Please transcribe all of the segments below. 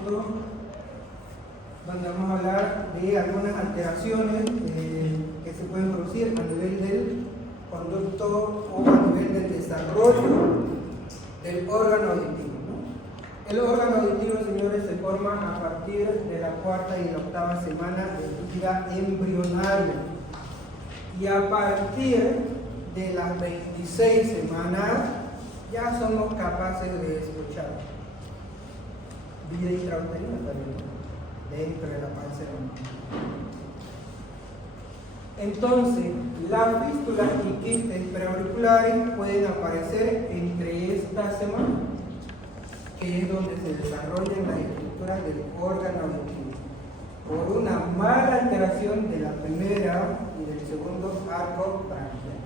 foto donde vamos a hablar de algunas alteraciones que se pueden producir a nivel del conducto o a nivel del desarrollo del órgano auditivo, ¿no? El órgano auditivo, señores, se forma a partir de la cuarta y la octava semana de vida embrionaria, y a partir de las 26 semanas ya somos capaces de escuchar. Vida intrauterina también, dentro de la panza de la mamá. Entonces, las fístulas y quistes preauriculares pueden aparecer entre estas semanas, que es donde se desarrollan las estructuras del órgano auditivo, por una mala alteración de la primera y del segundo arco branquial.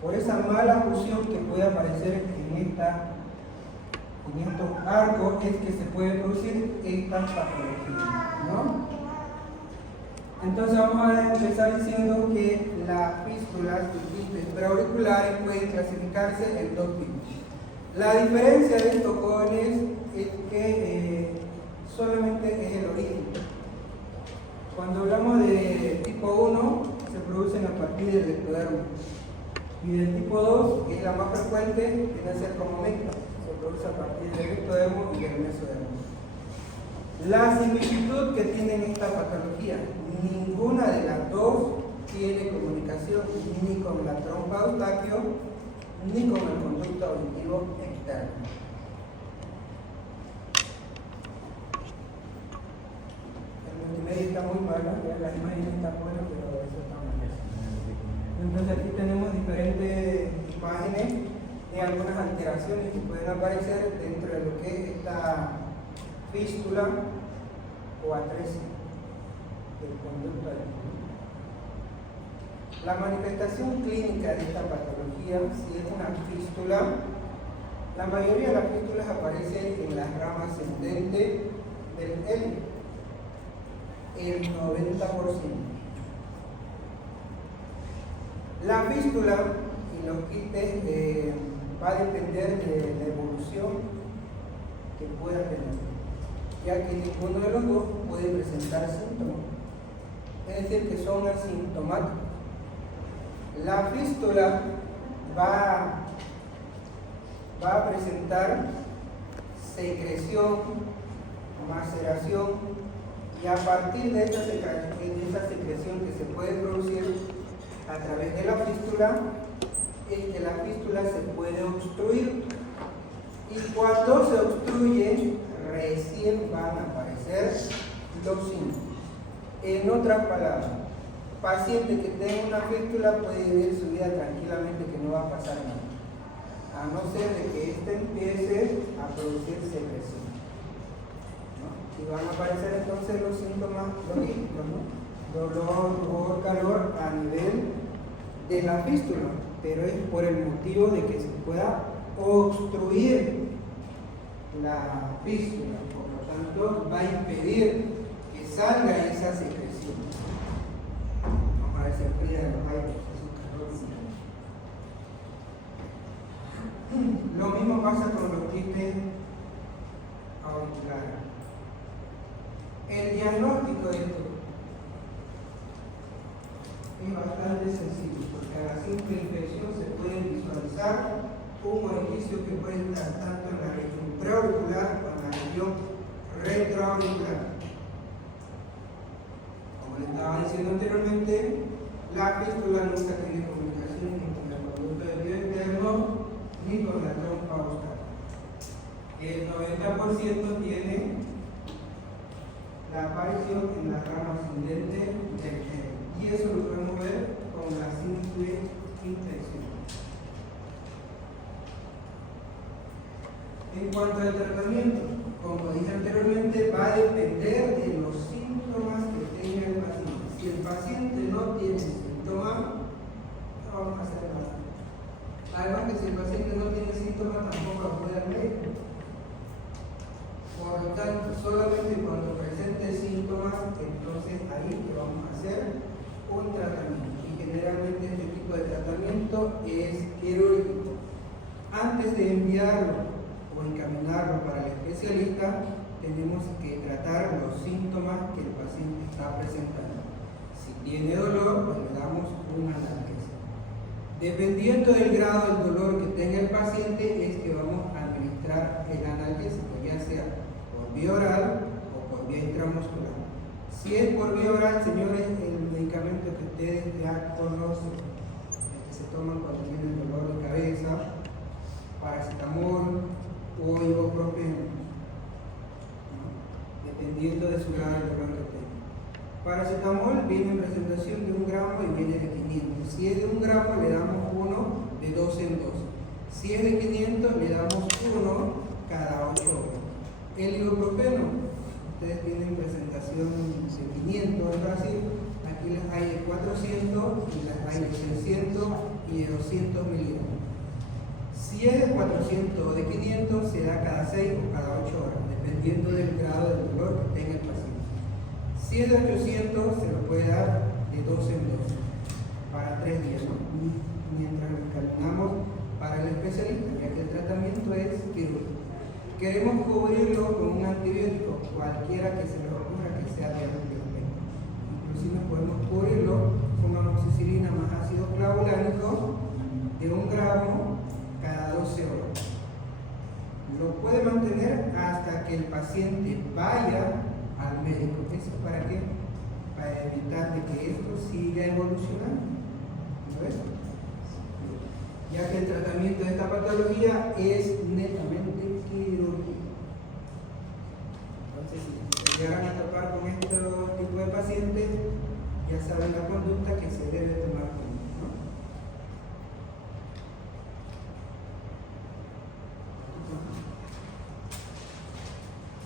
Por esa mala fusión que puede aparecer en estos arcos es que se puede producir esta patología, ¿no? Entonces vamos a empezar diciendo que las fístulas y quistes preauriculares pueden clasificarse en dos tipos. La diferencia de estos jóvenes es que solamente es el origen. Cuando hablamos de tipo 1, se producen a partir del ectodermo. Y del tipo 2, que es la más frecuente, viene a ser como mecta, se produce a partir del ectodermo y del mesodermo. La similitud que tienen esta patología, ninguna de las dos tiene comunicación ni con la trompa Eustaquio ni con el conducto auditivo externo. El multimedia está muy mal, la imagen está buena, pero eso está mal. Entonces aquí tenemos diferentes imágenes de algunas alteraciones que pueden aparecer dentro de lo que es esta fístula o atresia del conducto auditivo. La manifestación clínica de esta patología, si es una fístula, la mayoría de las fístulas aparecen en las ramas ascendentes del hélio, el 90%. La fístula y los quistes va a depender de la evolución que pueda tener, ya que ninguno de los dos puede presentar síntomas, es decir, que son asintomáticos. La fístula va a presentar secreción, maceración, y a partir de esa secreción que se puede producir a través de la fístula, es que la fístula se puede obstruir, y cuando se obstruye recién van a aparecer los síntomas. En otras palabras, paciente que tenga una fístula puede vivir su vida tranquilamente, que no va a pasar nada, a no ser de que ésta empiece a producir secreción, ¿no? Y van a aparecer entonces los síntomas logísticos, ¿no? Dolor, rubor, calor a nivel de la fístula, pero es por el motivo de que se pueda obstruir la fístula, por lo tanto va a impedir que salga esa secreción. Vamos a ver si fría de los aires, lo mismo pasa con los quistes auriculares. El diagnóstico de esto es bastante sencillo, porque a la simple inspección se puede visualizar un orificio que puede estar tanto en la región preauricular como en la región retroauricular. Como les estaba diciendo anteriormente, la fístula nunca tiene comunicación ni con el conducto del pie externo ni con la trompa Eustaquio. El 90% tiene la aparición en la rama ascendente del hélio. Y eso lo podemos ver con la simple inspección. En cuanto al tratamiento, como dije anteriormente, va a depender de los síntomas que tenga el paciente. Si el paciente no tiene síntomas, no vamos a hacer nada. Además que si el paciente no tiene síntomas, tampoco acude al médico. Por lo tanto, solamente cuando presente síntomas, entonces ahí que vamos a hacer un tratamiento, y generalmente este tipo de tratamiento es quirúrgico. Antes de enviarlo o encaminarlo para el especialista, tenemos que tratar los síntomas que el paciente está presentando. Si tiene dolor, pues le damos un analgésico. Dependiendo del grado del dolor que tenga el paciente, es que vamos a administrar el analgésico, ya sea por vía oral o por vía intramuscular. Si es por vía oral, señores, el medicamento que ustedes ya conocen, el que se toman cuando tienen dolor de cabeza, paracetamol o ibuprofeno, ¿no? Dependiendo de su grado de dolor que tenga. Paracetamol viene en presentación de 1 gramo y viene de 500. Si es de 1 gramo, le damos uno de 12 en 12. Si es de 500, le damos uno cada 8 horas. El ibuprofeno, ustedes tienen presentación de 500 en Brasil, aquí las hay de 400 y las hay de 600 y de 200 miligramos. Si es de 400 o de 500, se da cada 6 o cada 8 horas, dependiendo del grado de dolor que tenga el paciente. Si es de 800, se lo puede dar de 12 en 12 para 3 días, ¿no? Mientras lo encaminamos para el especialista, ya que el tratamiento es quirúrgico. Queremos cubrirlo con un antibiótico, cualquiera que se les ocurra que sea de antibiótico. Inclusive podemos cubrirlo con amoxicilina más ácido clavulánico de 1 gramo cada 12 horas. Lo puede mantener hasta que el paciente vaya al médico. ¿Eso para qué? Para evitar de que esto siga evolucionando. ¿No ves? Ya que el tratamiento de esta patología es netamente quirúrgico. Entonces, si se llegan a topar con este tipo de pacientes, ya saben la conducta que se debe tomar con ellos, ¿no?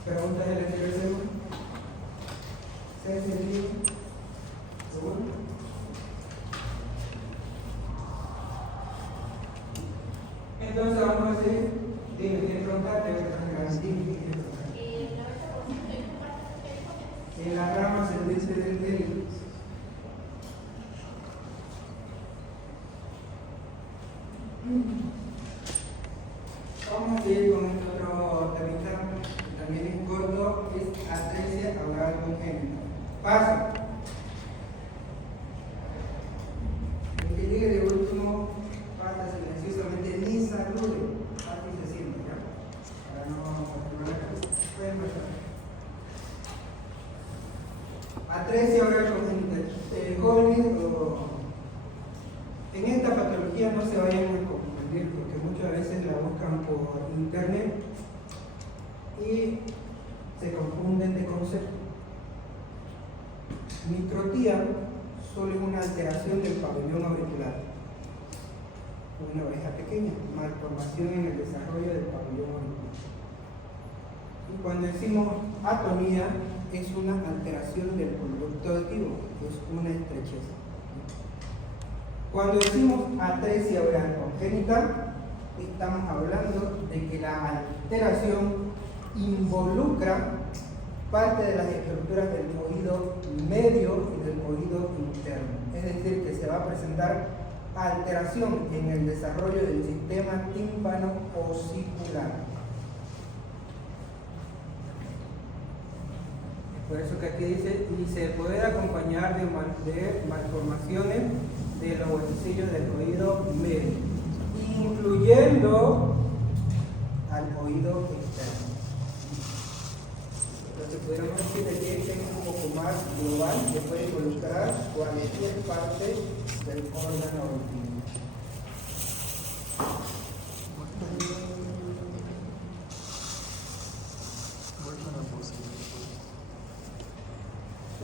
¿Preguntas del anterior seguro? ¿Se ha entendido? ¿Seguro? Entonces vamos a hacer, dime, ¿quieres preguntar? Te voy a garantía. En la rama se dice del delito. Vamos a seguir con este otro temita, que también es corto, es atresia oral congénita. Paso. El que llegue de último, pasa silenciosamente, ni salude. Así se siente, ¿ya? Para no perturbar la cabeza. Pueden pasar. Atresia oral congénita. Jóvenes, en esta patología no se vayan a confundir, porque muchas veces la buscan por internet y se confunden de concepto. Microtía solo es una alteración del pabellón auricular, una oreja pequeña, malformación en el desarrollo del pabellón auricular. Y cuando decimos atonía, es una alteración del conducto auditivo, es una estrechez. Cuando decimos atresia oral congénita, estamos hablando de que la alteración involucra parte de las estructuras del oído medio y del oído interno. Es decir, que se va a presentar alteración en el desarrollo del sistema tímpano-osicular. Por eso que aquí dice, y se puede acompañar de malformaciones de los huesecillos del oído medio, incluyendo al oído externo. Entonces pudiéramos decir que este es un poco más global, que puede involucrar cualquier parte del órgano auditivo.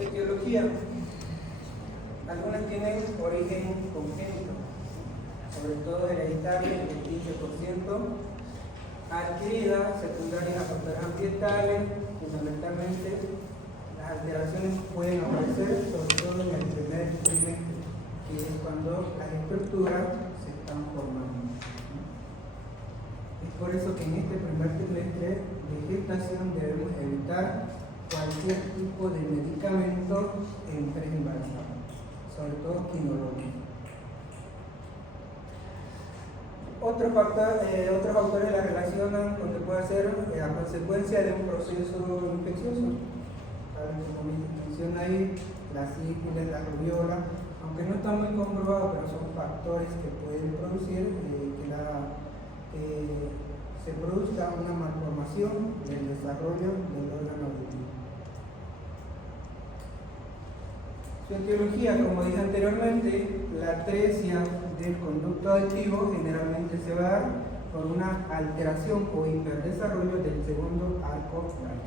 Etiología. Algunas tienen origen congénito, sobre todo hereditario, el 15%, adquiridas, secundarias a factores ambientales. Fundamentalmente, las alteraciones pueden aparecer sobre todo en el primer trimestre, que es cuando las estructuras se están formando. Es por eso que en este primer trimestre de gestación debemos evitar cualquier tipo de medicamento en mujeres embarazadas, sobre todo quinolona. Otros autores la relacionan con que puede ser a consecuencia de un proceso infeccioso. Como menciona ahí, la sífilis, la rubiola, aunque no está muy comprobado, pero son factores que pueden producir que se produzca una malformación del desarrollo del órgano auditivo. Su etiología, como dije anteriormente, la atresia del conducto auditivo generalmente se va a dar por una alteración o hiperdesarrollo del segundo arco bronquial.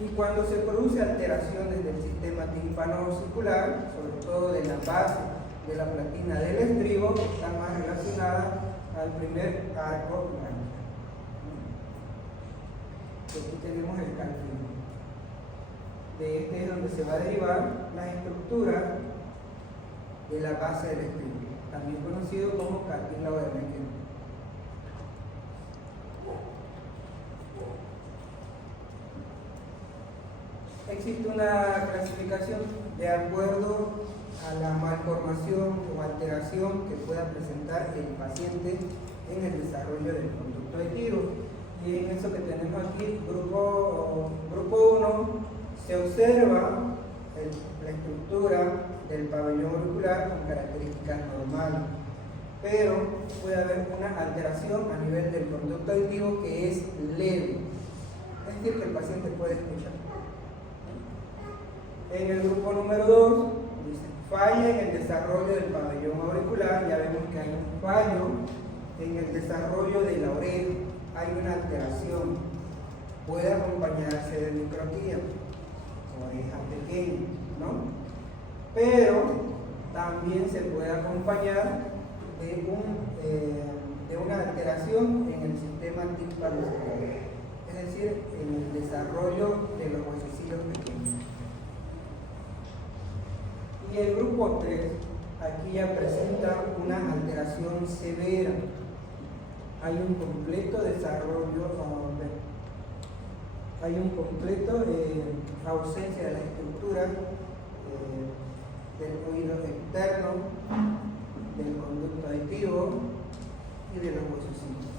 Y cuando se produce alteraciones del sistema timpano-auricular, sobre todo de la base de la platina del estribo, está más relacionada al primer arco bronquial. Aquí tenemos el calcio. De este es donde se va a derivar la estructura de la base del estribo, también conocido como cartílago de Meckel. Existe una clasificación de acuerdo a la malformación o alteración que pueda presentar el paciente en el desarrollo del conducto auditivo. Y en eso que tenemos aquí, grupo 1, se observa la estructura del pabellón auricular con características normales, pero puede haber una alteración a nivel del conducto auditivo que es leve, es decir, que el paciente puede escuchar. En el grupo número 2, dice, falla en el desarrollo del pabellón auricular. Ya vemos que hay un fallo en el desarrollo de la oreja, hay una alteración, puede acompañarse de microtía, oreja pequeña, ¿no? Pero también se puede acompañar de una alteración en el sistema tímpano-auricular, es decir, en el desarrollo de los huesecillos pequeños. Y el grupo 3, aquí ya presenta una alteración severa. Hay un completo desarrollo, hay un completo ausencia de la estructura del oído externo, del conducto auditivo y de los huesecillos.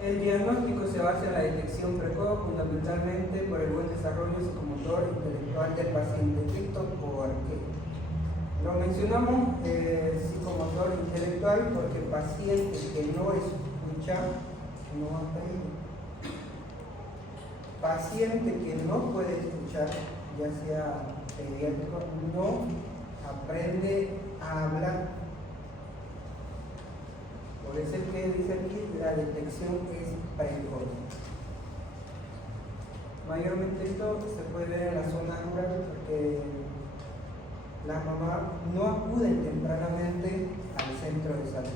El diagnóstico se basa en la detección precoz, fundamentalmente por el buen desarrollo psicomotor intelectual del paciente. ¿Esto por qué? Lo mencionamos psicomotor intelectual porque el paciente que no escucha no aprende. Paciente que no puede escuchar, ya sea pediátrico, no aprende a hablar. Por eso es que dice aquí la detección es precoz. Mayormente esto se puede ver en la zona rural porque las mamás no acuden tempranamente al centro de salud,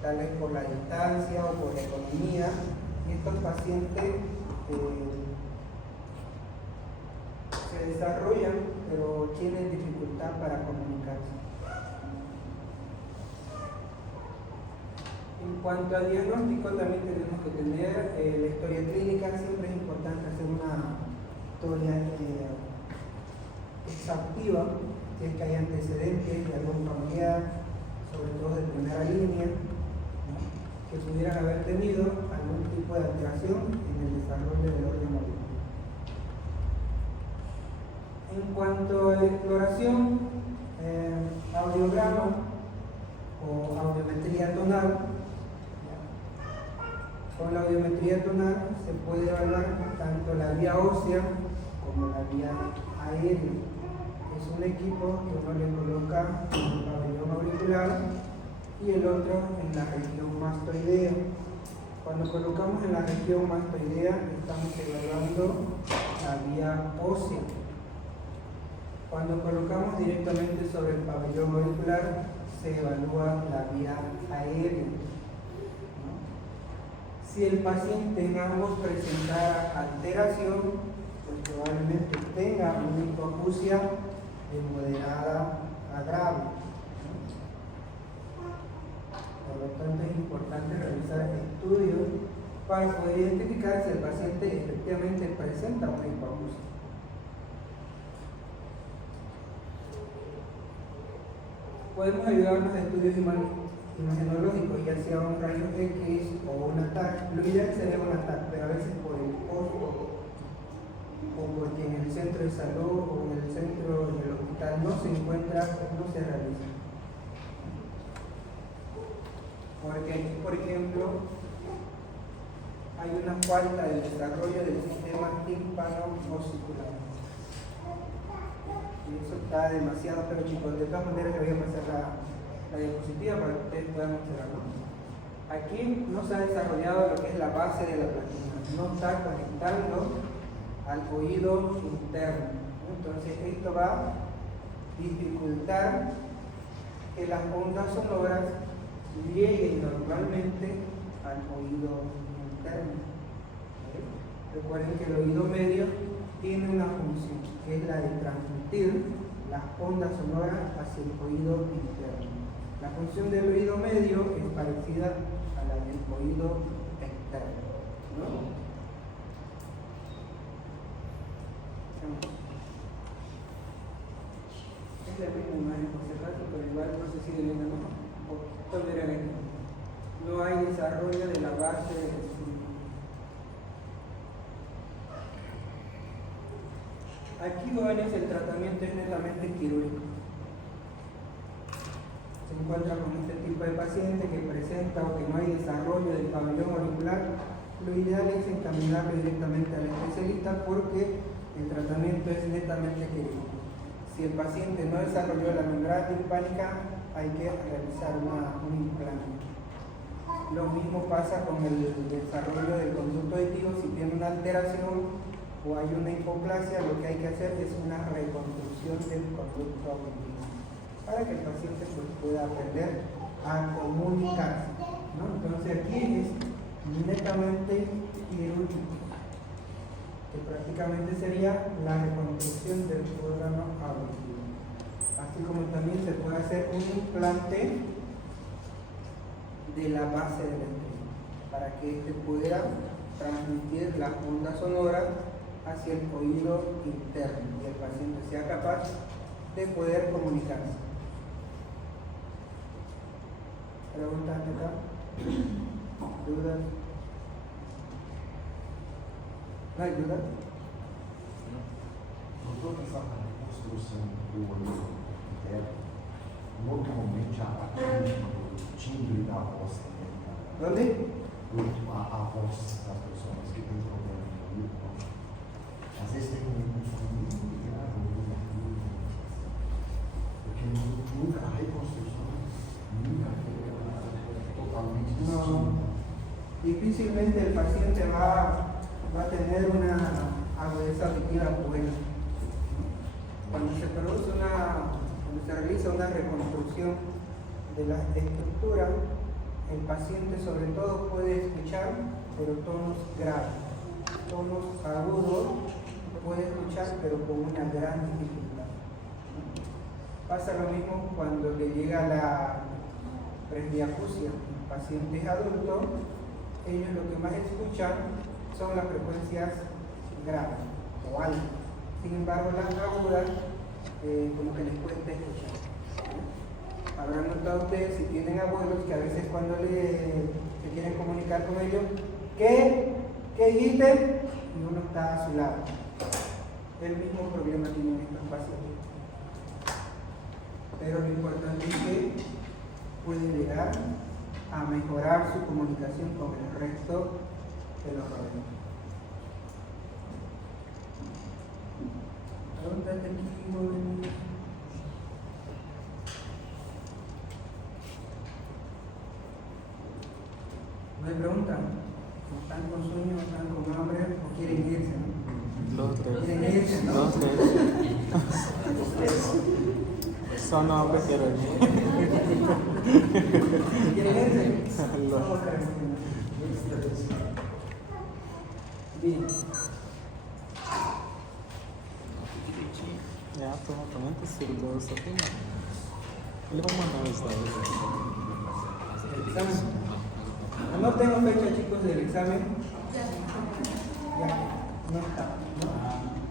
tal vez por la distancia o por la economía, y estos pacientes se desarrollan pero tienen dificultad para comunicarse. En cuanto al diagnóstico, también tenemos que tener la historia clínica. Siempre es importante hacer una historia exhaustiva, si es que hay antecedentes de algún familiar, sobre todo de primera línea, ¿no?, que pudieran haber tenido algún tipo de alteración en el desarrollo del órgano auditivo. En cuanto a la exploración, audiograma o audiometría tonal. Con la audiometría tonal se puede evaluar tanto la vía ósea como la vía aérea. Es un equipo que uno le coloca en el pabellón auricular y el otro en la región mastoidea. Cuando colocamos en la región mastoidea estamos evaluando la vía ósea. Cuando colocamos directamente sobre el pabellón auricular se evalúa la vía aérea. Si el paciente en ambos presentara alteración, pues probablemente tenga una hipoacusia de moderada a grave. Por lo tanto, es importante realizar estudios para poder identificar si el paciente efectivamente presenta una hipoacusia. podemos ayudarnos a estudios imagenológicos, ya sea un rayo X o un ATAC. Lo ideal sería un ATAC, pero a veces por el costo o porque en el centro de salud o en el centro del hospital no se encuentra, no se realiza. Porque aquí, por ejemplo, hay una falta de desarrollo del sistema tímpano-osicular. Y eso está demasiado, pero chicos, de todas maneras les voy a pasar la diapositiva para que ustedes puedan observarlo. Aquí no se ha desarrollado lo que es la base de la platina, no está conectando al oído interno. Entonces esto va a dificultar que las ondas sonoras lleguen normalmente al oído interno. Recuerden que el oído medio tiene una función, que es la de transmitir las ondas sonoras hacia el oído interno. La función del oído medio es parecida a la del oído externo, ¿no? Es la misma imagen por si acaso, pero igual no se sigue viendo, ¿no? No hay desarrollo de la base del sonido. Aquí, jóvenes, el tratamiento es netamente quirúrgico. Se encuentra con este tipo de paciente que presenta o que no hay desarrollo del pabellón auricular. Lo ideal es encaminarlo directamente al especialista porque el tratamiento es netamente quirúrgico. Si el paciente no desarrolló la membrana timpánica, hay que realizar un implante. Lo mismo pasa con el desarrollo del conducto auditivo. Si tiene una alteración o hay una hipoplasia, lo que hay que hacer es una reconstrucción del conducto auditivo para que el paciente pues, pueda aprender a comunicarse, ¿no? Entonces aquí es netamente quirúrgico, que prácticamente sería la reconstrucción del órgano auditivo. Así como también se puede hacer un implante de la base del estribo para que éste pueda transmitir las ondas sonoras hacia el oído interno y el paciente sea capaz de poder comunicarse. ¿Preguntas acá? ¿Dudas? ¿No hay dudas? Doutor, essa reconstrução do olho interno, normalmente a clínica, o timbre da voz também. ¿Dónde? A voz das pessoas que têm problema no ouvido. Às vezes tem um som muito grave, porque nunca a reconstrução nunca foi totalmente distinta. No, difícilmente el paciente va a tener una agudeza auditiva buena. Cuando se realiza una reconstrucción de la estructura, el paciente sobre todo puede escuchar, pero tonos graves, tonos agudos, puede escuchar, pero con una gran dificultad. Pasa lo mismo cuando le llega la presbiacusia en pacientes adultos. Ellos lo que más escuchan son las frecuencias graves o altas. Sin embargo, las agudas como que les cuesta escuchar. Habrán notado ustedes, si tienen abuelos, que a veces cuando se quieren comunicar con ellos, ¿qué dijiste? Y uno está a su lado. El mismo problema tienen estos pacientes. Pero lo importante es que pueden llegar a mejorar su comunicación con el resto de los rodeos. Pregúntate aquí, jóvenes. ¿No hay pregunta? ¿Están con sueño, están con hambre o quieren irse? ¿No? Los tres. ¿Quieren irse? ¿No? Los tres. Só não abre quero ir. ¿Quieren irse? Los. Bien. Ja, totalmente surdo, só tem. Ele vai mandar isso daí. El examen. No tengo fecha, chicos, del examen. Ya, no está, ¿no?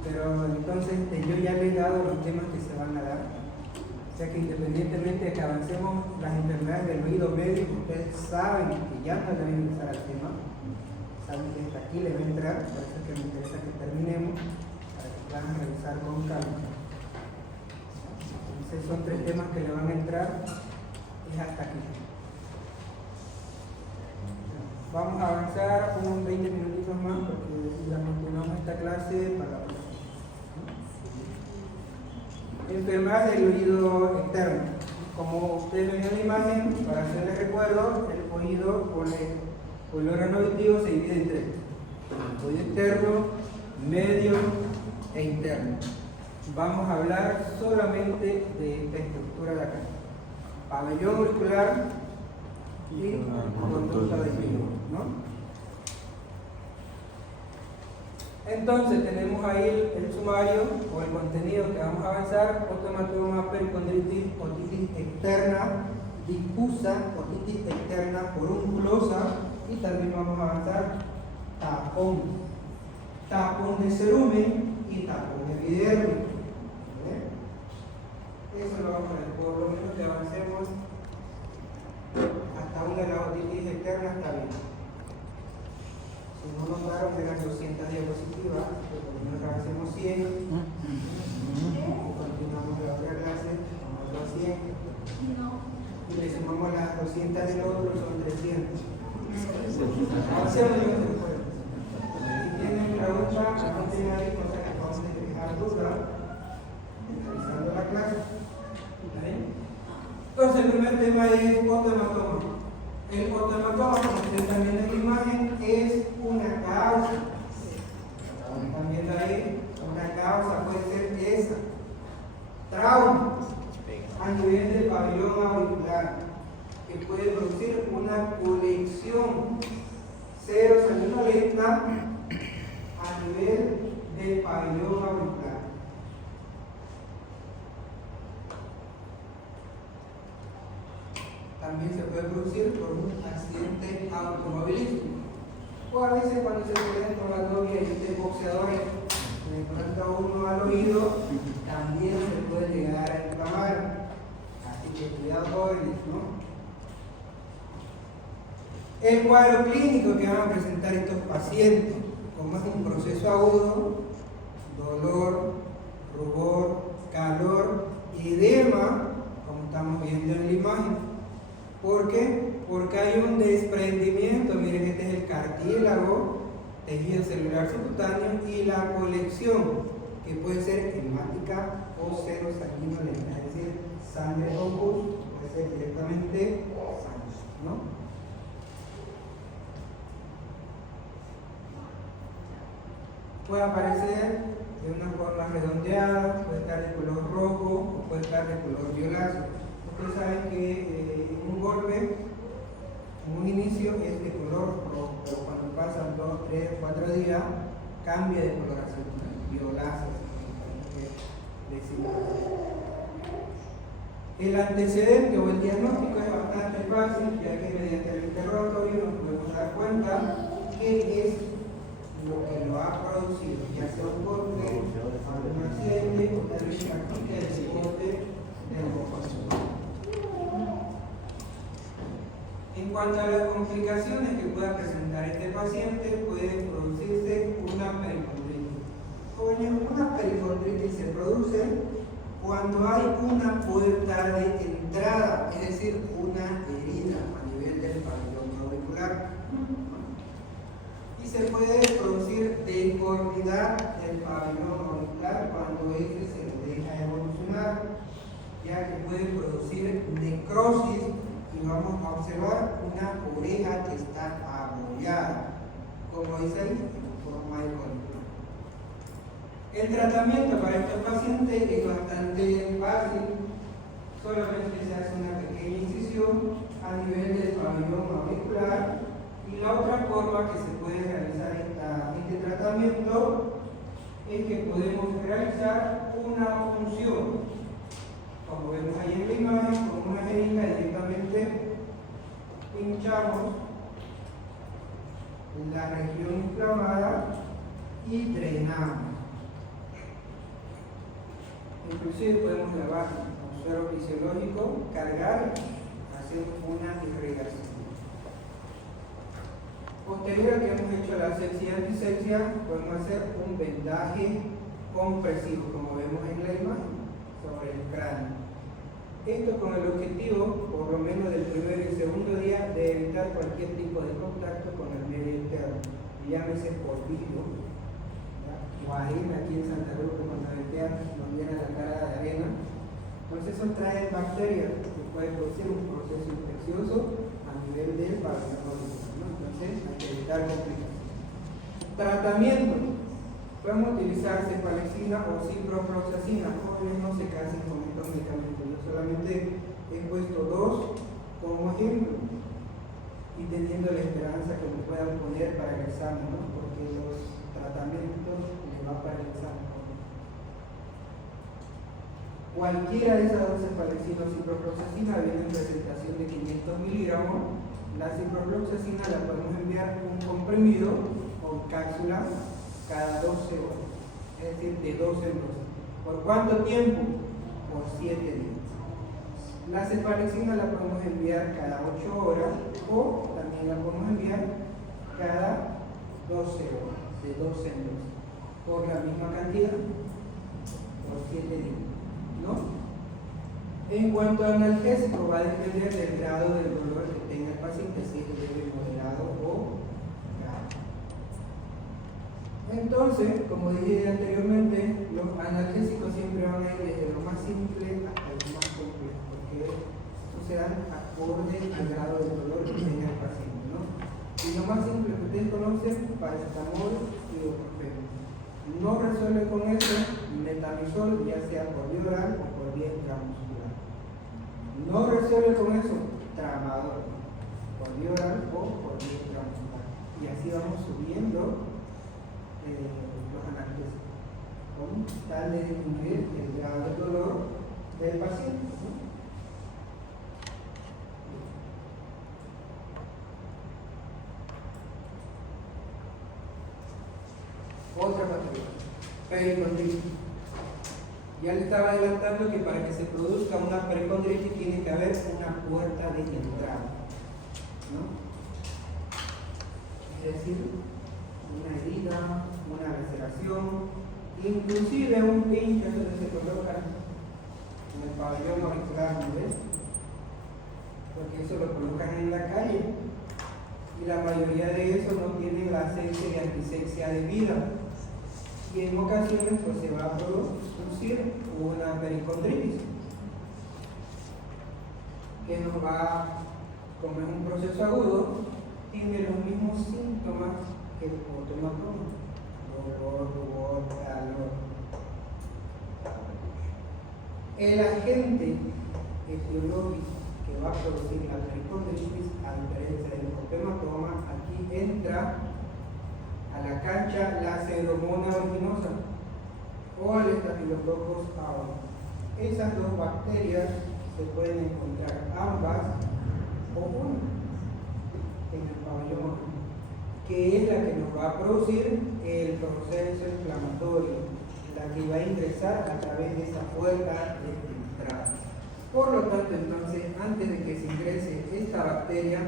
Pero entonces yo ya les he dado los temas que se van a dar. sea que independientemente de que avancemos las enfermedades del oído medio, ustedes saben que ya no deben ingresar al tema, saben que hasta aquí les va a entrar, por eso es que me interesa que terminemos, para que puedan revisar con calma. Entonces son 3 temas que le van a entrar, es hasta aquí. Vamos a avanzar unos 20 minutitos más porque ya continuamos esta clase para la próxima. Enfermedades del oído externo. Como ustedes ven en la imagen, para hacerles recuerdo, el oído o el órgano auditivo se divide en 3. Oído externo, medio e interno. Vamos a hablar solamente de esta estructura de acá. Pabellón auricular y conducta de oído, ¿no? Entonces tenemos ahí el sumario o el contenido que vamos a avanzar: otomatoma, pericondritis, otitis externa, difusa, otitis externa, porunculosa, y también vamos a avanzar tapón de cerumen y tapón epidérmico. Eso lo vamos a ver, por lo menos que avancemos hasta una de las otitis externas está bien. Si no notaron, eran 200 diapositivas, pero por lo menos avancemos 100 y continuamos la otra clase con otros 100 y le sumamos las 200 del otro, son 300. Avancemos y no se puede. Si tienen preguntas, anoten ahí cosas que vamos a despejar dudas finalizando la clase. Entonces el primer tema es otomatoma. El otomatoma, como ustedes están viendo en la imagen, es una causa. Como están viendo ahí, una causa puede ser esa. Trauma a nivel del pabellón auricular, que puede producir una colección serosanguinolenta a nivel del pabellón auricular. También se puede producir por un accidente automovilístico. O a veces cuando se pueden con la novia y este boxeadores le planta uno al oído, también se puede llegar a inflamar. Así que cuidado jóvenes, ¿no? El cuadro clínico que van a presentar estos pacientes, como es un proceso agudo, dolor, rubor, calor, edema, como estamos viendo en la imagen. ¿Por qué? Porque hay un desprendimiento. Miren, este es el cartílago, tejido celular subcutáneo, y la colección, que puede ser hemática o serosanguinolenta, es decir, sangre o pus, puede ser directamente sangre, ¿no? Puede aparecer de una forma redondeada, puede estar de color rojo o puede estar de color violáceo. Ustedes saben que en un golpe, en un inicio, es de color rojo, pero cuando pasan 2, 3, 4 días, cambia de coloración, violáceo. El antecedente o el diagnóstico es bastante fácil, ya que mediante el interrogatorio nos podemos dar cuenta qué es lo que lo ha producido, ya sea un golpe, un accidente o tal vez practique el deporte del boxeo. En cuanto a las complicaciones que pueda presentar este paciente, puede producirse una pericondritis. Jóvenes, una pericondritis se produce cuando hay una puerta de entrada, es decir, una herida a nivel del pabellón auricular. Y se puede producir deformidad del pabellón auricular cuando este se lo deja evolucionar, ya que puede producir necrosis. Y vamos a observar una oreja que está abollada, como dice ahí, en forma de columna. El tratamiento para estos pacientes es bastante fácil, solamente se hace una pequeña incisión a nivel del pabellón auricular, y la otra forma que se puede realizar este tratamiento es que podemos realizar una punción. Como vemos ahí en la imagen, con una jeringa directamente pinchamos la región inflamada y drenamos. Inclusive podemos lavar con suero fisiológico, cargar, hacer una irrigación. Posterior a que hemos hecho la asepsia y antisepsia, podemos hacer un vendaje compresivo, como vemos en la imagen, sobre el cráneo. Esto con el objetivo, por lo menos del primer y segundo día, de evitar cualquier tipo de contacto con el medio interno, llámese polvillo, o arena. Aquí en Santa Cruz, cuando ventean, nos viene la cara de arena, pues eso trae bacterias que puede producir un proceso infeccioso a nivel del pabellón, ¿no? Entonces hay que evitar complicaciones. Tratamiento: podemos utilizar cefalexina o ciprofloxacina. Jóvenes, no se casen con estos medicamentos. Yo solamente he puesto dos como ejemplo y teniendo la esperanza que me puedan poner para el examen, ¿no? Porque los tratamientos les va para el examen. Cualquiera de esas dos, cefalexina o ciprofloxacina, viene en presentación de 500 miligramos. La ciprofloxacina la podemos enviar un comprimido o cápsula cada 12 horas, es decir, de 12 en 12. ¿Por cuánto tiempo? Por 7 días. La cefalexina la podemos enviar cada 8 horas o también la podemos enviar cada 12 horas, de 12 en 12, por la misma cantidad, por 7 días, ¿no? En cuanto a analgésico, va a depender del grado del dolor que tenga el paciente, si es leve, moderado o grave. Entonces, como dije anteriormente, los analgésicos siempre van a ir desde lo más simple hasta lo más complejo, porque estos se dan acorde al grado de dolor que tenga el paciente, ¿no? Y lo más simple que ustedes conocen, paracetamol y ibuprofeno. No resuelve con eso, metamizol, ya sea por vía oral o por vía intramuscular. No resuelve con eso, tramadol, por vía oral o por vía intramuscular. Y así vamos subiendo los analgésicos, con tal de disminuir el grado de dolor del paciente, ¿no? Otra patología, pericondritis. Ya le estaba adelantando que para que se produzca una pericondritis tiene que haber una puerta de entrada, ¿no? Es decir, una herida, una laceración, inclusive un pinche donde se coloca en el pabellón auricular, ¿no ves? Porque eso lo colocan en la calle y la mayoría de esos no tienen la asepsia y antisepsia debida. Y en ocasiones pues se va a producir una pericondritis que nos va, como es un proceso agudo, tiene los mismos síntomas que el otomatoma: dolor, rubor, calor. El agente etiológico que va a producir la pericondritis, a diferencia del otomatoma, aquí entra a la cancha la Pseudomonas aeruginosa o el Staphylococcus aureus. Esas dos bacterias se pueden encontrar ambas o una en el pabellón, que es la que nos va a producir el proceso inflamatorio, la que va a ingresar a través de esa puerta de entrada. Por lo tanto, entonces, antes de que se ingrese esta bacteria,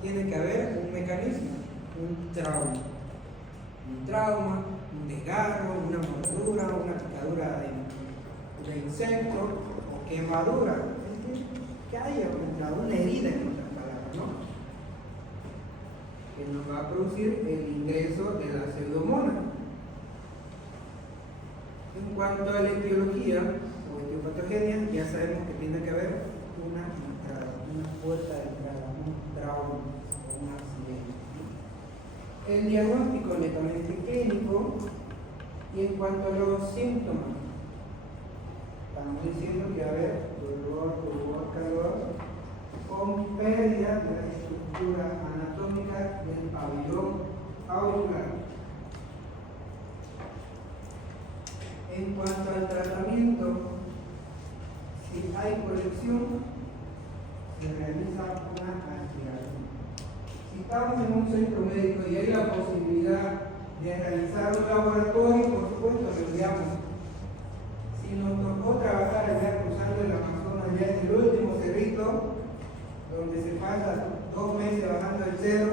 tiene que haber un mecanismo, un trauma. Un trauma, un desgarro, una mordedura, una picadura de insecto o quemadura, que haya una herida, en otras palabras, ¿no? Que nos va a producir el ingreso de la pseudomonas. En cuanto a la etiología o etiopatogenia, ya sabemos que tiene que haber una entrada, una puerta de entrada, un trauma o un accidente. El diagnóstico netamente clínico. Y en cuanto a los síntomas, estamos diciendo que va a haber dolor, rubor, calor, con pérdida de la estructura anatómica del pabellón auricular. En cuanto al tratamiento, si hay colección, se realiza una aspiración. Si estamos en un centro médico y hay la posibilidad de realizar un laboratorio, por supuesto lo enviamos. Si nos tocó trabajar allá cruzando el Amazonas estamos ya en el último cerrito, donde se pasa 2 meses bajando el cerro,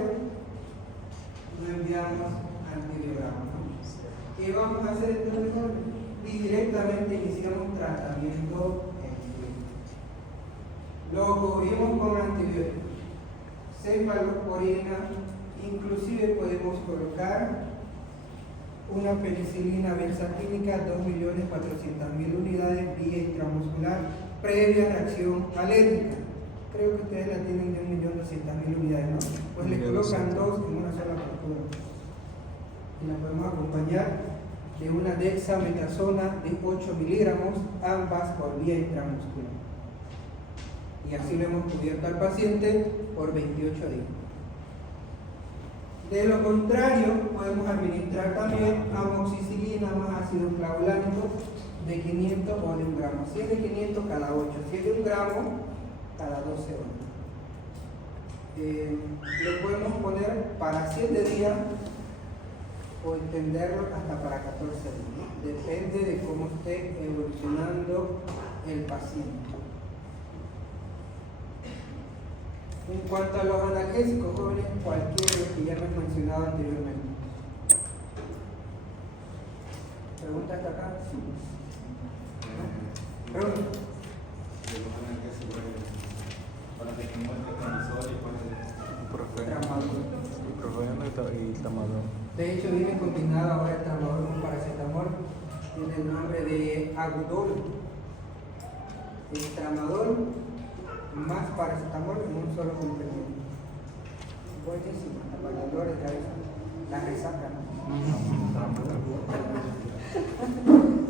no enviamos antibiograma. ¿Qué vamos a hacer entonces? Directamente iniciamos tratamiento en frío. Lo cubrimos con antibióticos, cefalosporina, inclusive podemos colocar una penicilina benzatínica 2.400.000 unidades vía intramuscular previa reacción alérgica. Creo que ustedes la tienen de 1.200.000 unidades, ¿no? Pues le colocan 2 en una sola factura. Y la podemos acompañar de una dexametasona de 8 miligramos, ambas por vía intramuscular. Y así lo hemos cubierto al paciente por 28 días. De lo contrario, podemos administrar también amoxicilina más ácido clavulánico de 500 o de 1 gramo. Si es de 500, cada 8. Si es de 1 gramo, cada 12 horas. Lo podemos poner para 7 días o extenderlo hasta para 14 días. Depende de cómo esté evolucionando el paciente. En cuanto a los analgésicos, jóvenes, cualquiera de los que ya hemos mencionado anteriormente. ¿Pregunta hasta acá? Sí. Pregunta. De los analgésicos para disminuir el cortisol y para Ibuprofeno y tramadol. De hecho, viene combinado ahora el tramadol con paracetamol. Tiene el nombre de Agudol. El tramadol más paracetamol en un solo complemento. Buenísimo, hasta para el dolor de cabeza. La resaca, ¿no?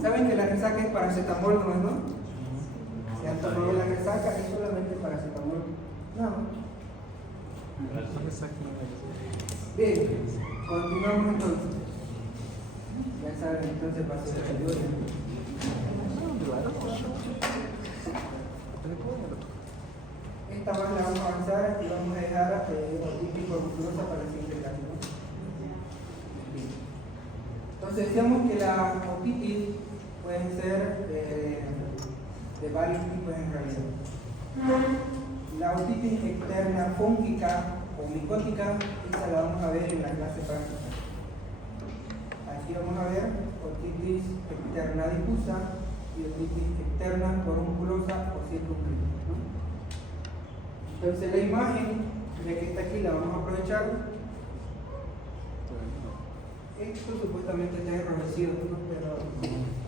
¿Saben que la resaca es paracetamol nomás, no? Si han tomado la resaca, es solamente paracetamol. No. Bien, continuamos entonces. Ya saben, entonces para hacer el ayuda. Esta más la vamos a avanzar y vamos a dejar otitis voluminosa para la siguiente clase, ¿no? Entonces decíamos que la otitis pueden ser de varios tipos en realidad. La otitis externa fúngica o micótica, esa la vamos a ver en la clase práctica. Aquí vamos a ver otitis externa difusa y otitis externa porunculosa o circunscrita, ¿no? Entonces la imagen, ya que está aquí, la vamos a aprovechar. Esto supuestamente está enrojecido, ¿no? Pero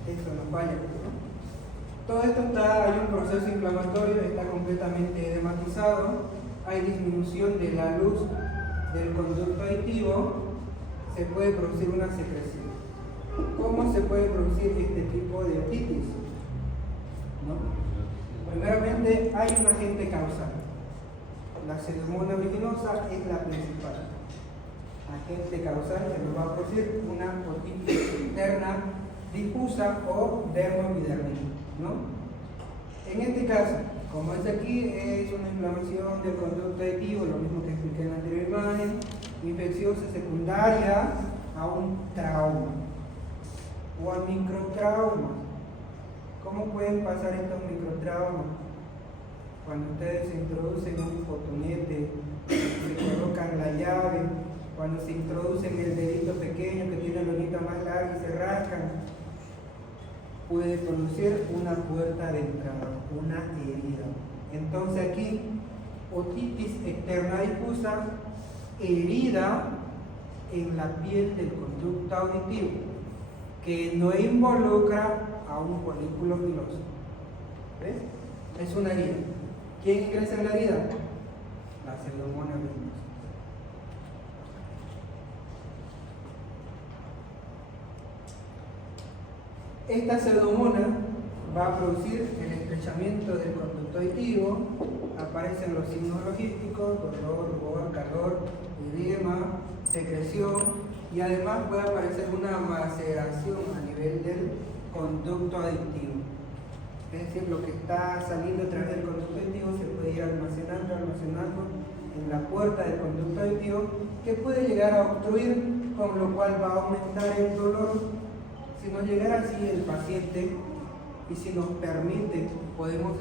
esto no falla, ¿no? Todo esto hay un proceso inflamatorio, está completamente edematizado, hay disminución de la luz del conducto aditivo, se puede producir una secreción. ¿Cómo se puede producir este tipo de otitis? ¿No? Primeramente hay un agente causal. La Pseudomonas aeruginosa es la principal agente causal que nos va a producir una otitis interna difusa o dermoepidérmica, ¿no? En este caso, como es aquí, es una inflamación del conducto aditivo, lo mismo que expliqué en la anterior imagen, infecciosa secundaria a un trauma o a microtraumas. ¿Cómo pueden pasar estos microtraumas? Cuando ustedes se introducen un cotonete, se colocan la llave, cuando se introducen el dedito pequeño que tiene la uñita más larga y se rascan, puede producir una puerta de entrada, una herida. Entonces aquí, otitis externa difusa, herida en la piel del conducto auditivo, que no involucra a un folículo piloso. ¿Ves? Es una herida. ¿Quién ingresa en la herida? La Pseudomonas aeruginosa. Esta pseudomonas va a producir el estrechamiento del conducto auditivo, aparecen los signos logísticos, dolor, rubor, calor, edema, secreción, y además puede aparecer una maceración a nivel del conducto aditivo. Es decir, lo que está saliendo a través del conducto aditivo se puede ir almacenando en la puerta del conducto aditivo, que puede llegar a obstruir, con lo cual va a aumentar el dolor. Si no llegara así, el paciente y si nos permite podemos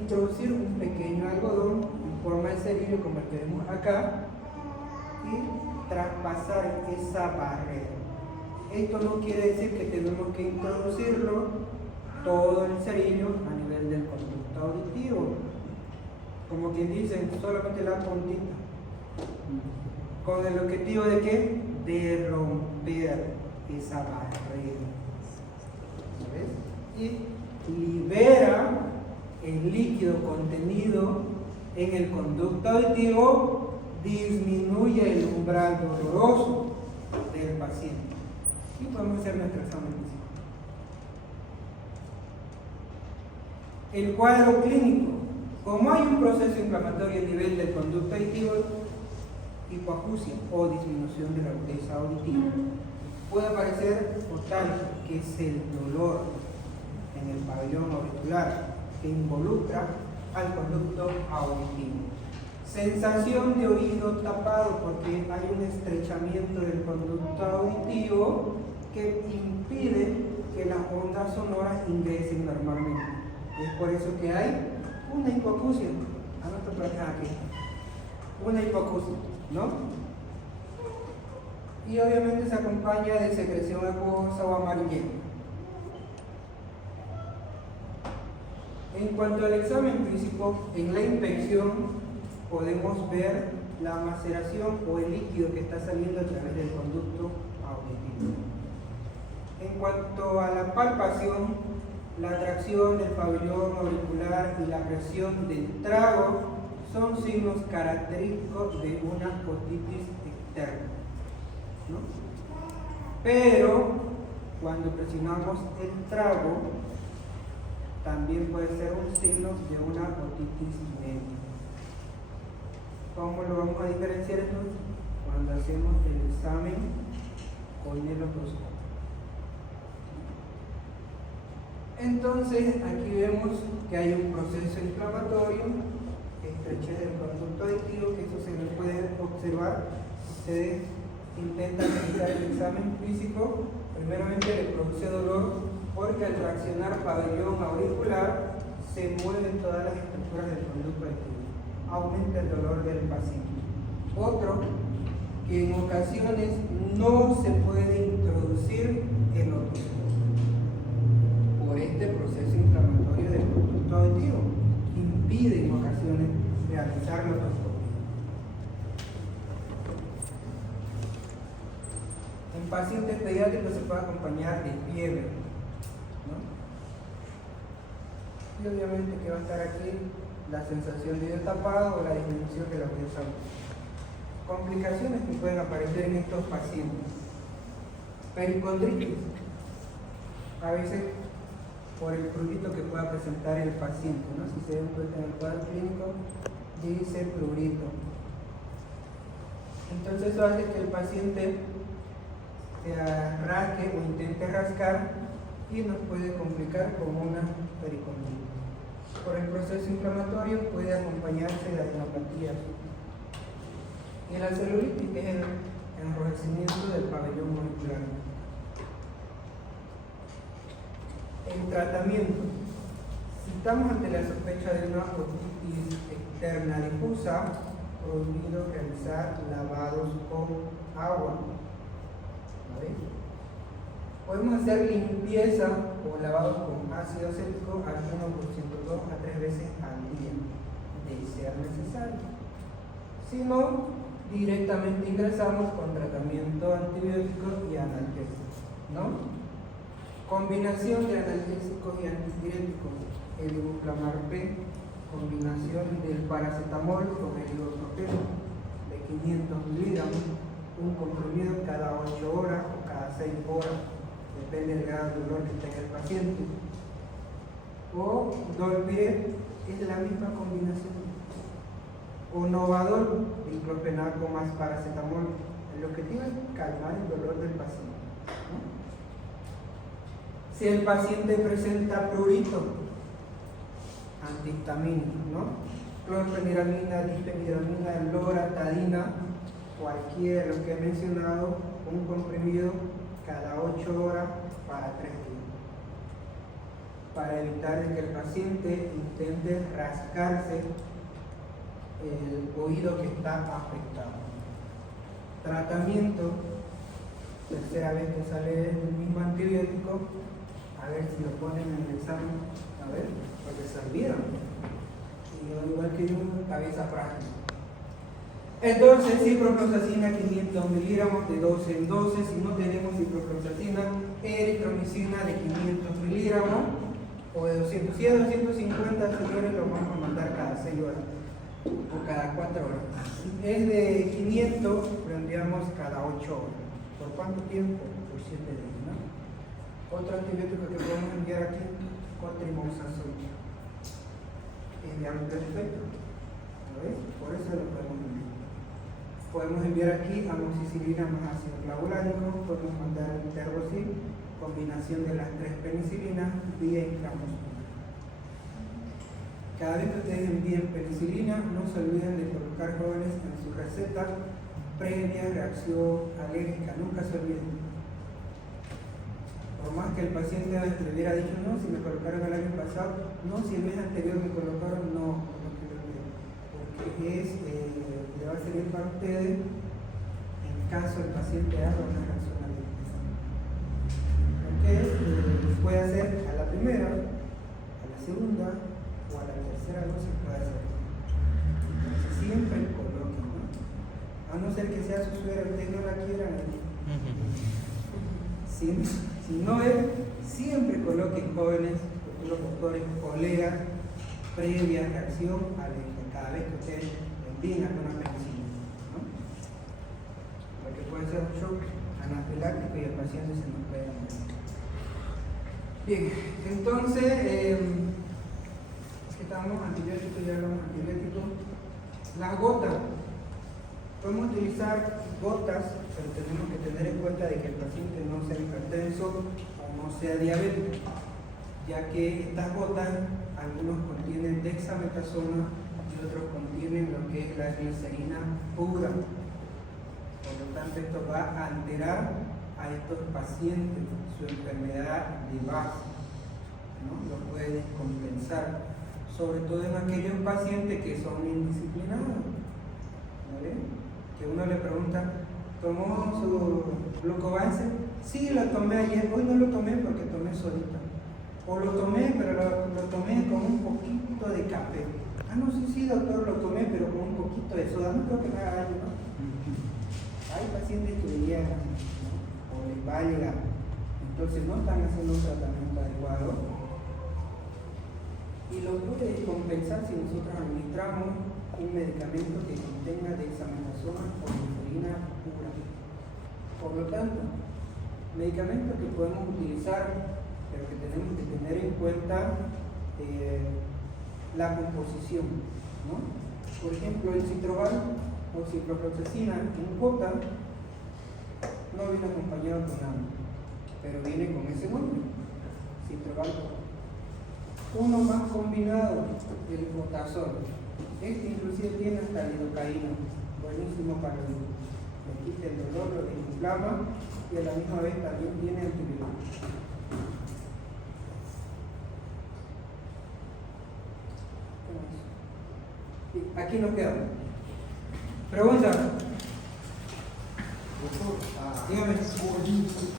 introducir un pequeño algodón en forma de cerillo como el que vemos acá y traspasar esa barrera. Esto no quiere decir que tenemos que introducirlo todo el cerillo a nivel del conducto auditivo, como quien dice, solamente la puntita, con el objetivo de ¿qué? De romper esa barrera. ¿Ves? Y libera el líquido contenido en el conducto auditivo, disminuye el umbral doloroso del paciente. Y podemos hacer nuestro examen físico. El cuadro clínico. Como hay un proceso inflamatorio a nivel del conducto auditivo, hipoacusia o disminución de la agudeza auditiva, puede aparecer otalgia, que es el dolor en el pabellón auricular que involucra al conducto auditivo. Sensación de oído tapado, porque hay un estrechamiento del conducto auditivo que impide que las ondas sonoras ingresen normalmente. Es por eso que hay una hipoacusia. Anota por aquí. Una hipoacusia, ¿no? Y obviamente se acompaña de secreción acuosa o amarillenta. En cuanto al examen físico, en la inspección podemos ver la maceración o el líquido que está saliendo a través del conducto auditivo. En cuanto a la palpación, la tracción del pabellón auricular y la presión del trago son signos característicos de una otitis externa, ¿no? Pero cuando presionamos el trago, también puede ser un signo de una otitis media. ¿Cómo lo vamos a diferenciar entonces? Cuando hacemos el examen con el otoscopio. Entonces, aquí vemos que hay un proceso inflamatorio, estrechez del conducto auditivo, que eso se le puede observar si se intenta realizar el examen físico. Primeramente le produce dolor porque al traccionar pabellón auricular se mueven todas las estructuras del conducto auditivo, aumenta el dolor del paciente. Otro, que en ocasiones no se puede introducir el otoscopio por este proceso inflamatorio del conducto auditivo, impide en ocasiones realizar la otoscopia. En pacientes pediátricos se puede acompañar de fiebre, ¿no? Y obviamente que va a estar aquí la sensación de oído tapado o la disminución de la agudeza auditiva. Complicaciones que pueden aparecer en estos pacientes: pericondritis, a veces por el prurito que pueda presentar el paciente, ¿no? Si se dan cuenta en el cuadro clínico, dice prurito. Entonces eso hace que el paciente se rasque o intente rascar y nos puede complicar con una pericondritis. Por el proceso inflamatorio puede acompañarse de adenopatía. Y la celulitis, que es el enrojecimiento del pabellón auricular. El tratamiento. Si estamos ante la sospecha de una otitis externa difusa, prohibido realizar lavados con agua. Podemos hacer limpieza o lavado con ácido cítrico al 1% 2 a 3 veces al día, de ser necesario. Si no, directamente ingresamos con tratamiento antibiótico y analgésico, ¿no? Combinación de analgésicos y antipiréticos: el Ibuplamar P, combinación del paracetamol con el ibuprofeno de 500 miligramos, un comprimido cada 8 horas o cada 6 horas, depende del grado de dolor que tenga el paciente. O Dolpirel, es la misma combinación. O Novadol, diclofenaco más paracetamol. El objetivo es calmar el dolor del paciente, ¿no? Si el paciente presenta prurito, antihistamínico, ¿no? Clorfeniramina, difeniramina, loratadina, cualquiera de los que he mencionado, un comprimido cada 8 horas para 3 días. para evitar que el paciente intente rascarse el oído que está afectado. Tratamiento, tercera vez que sale el mismo antibiótico, a ver si lo ponen en el examen, a ver, porque se olvidan. Y yo, igual que yo, cabeza frágil. Entonces, ciprofloxacina 500 miligramos de 12 en 12. Si no tenemos ciprofloxacina, eritromicina de 500 miligramos o de 200. Si es 250, señores, lo vamos a mandar cada 6 horas o cada 4 horas. Si es de 500, lo enviamos cada 8 horas. ¿Por cuánto tiempo? Por 7 días, ¿no? Otro antibiótico que podemos enviar aquí, cotrimoxazol. Es de amplio efecto. ¿Lo ves? Por eso lo podemos enviar. Podemos enviar aquí amoxicilina más ácido clavulánico, podemos mandar terrosil, combinación de las 3 penicilinas vía intramuscular. Cada vez que ustedes envíen penicilina, no se olviden de colocar, jóvenes, en su receta previa reacción alérgica, nunca se olviden. Por más que el paciente le hubiera dicho, no, si me colocaron el año pasado, no, si el mes anterior me colocaron, no, porque le va a servir para ustedes en caso el paciente haga una reacción alérgica. Porque puede hacer a la primera, a la segunda o a la tercera dosis puede hacer. Entonces siempre coloquen, ¿no? A no ser que sea su suegra, ustedes no la quieran. Si no es, siempre coloquen, jóvenes, futuros doctores, colegas, previa reacción alérgica cada vez que ustedes envíen alguna penicilina, ¿no? Porque puede ser un shock anafiláctico y el paciente se nos puede morir. Bien, entonces, estamos antibióticos, ya hablamos antibióticos. Las gotas, podemos utilizar gotas, pero tenemos que tener en cuenta de que el paciente no sea hipertenso o no sea diabético, ya que estas gotas, algunos contienen dexametasona y otros contienen lo que es la glicerina pura. Por lo tanto, esto va a alterar a estos pacientes su enfermedad de base, ¿no? Lo puede descompensar, sobre todo en aquellos pacientes que son indisciplinados, ¿vale? Que uno le pregunta, ¿tomó su glucovance? Sí, lo tomé ayer, hoy no lo tomé porque tomé solita. O lo tomé, pero lo tomé con un poquito de café. Ah, no, sí, doctor, lo tomé, pero con un poquito de soda. No creo que me haga daño, ¿no? Hay pacientes que le llegan, ¿no? O les va a llegar. Entonces no están haciendo un tratamiento adecuado. Y lo puede compensar si nosotros administramos un medicamento que contenga dexametasona o glicerina pura. Por lo tanto, medicamentos que podemos utilizar, pero que tenemos que tener en cuenta la composición, ¿no? Por ejemplo, el citroval o ciprofloxacina en cuota no viene acompañado con nada, pero viene con ese nombre, citroval. Uno más combinado, el potazol. Este inclusive tiene hasta lidocaína, buenísimo para le quita el dolor, lo desinflama y a la misma vez también tiene antibióticos. Aquí nos quedamos. Pregunta. Doutor, Dígame.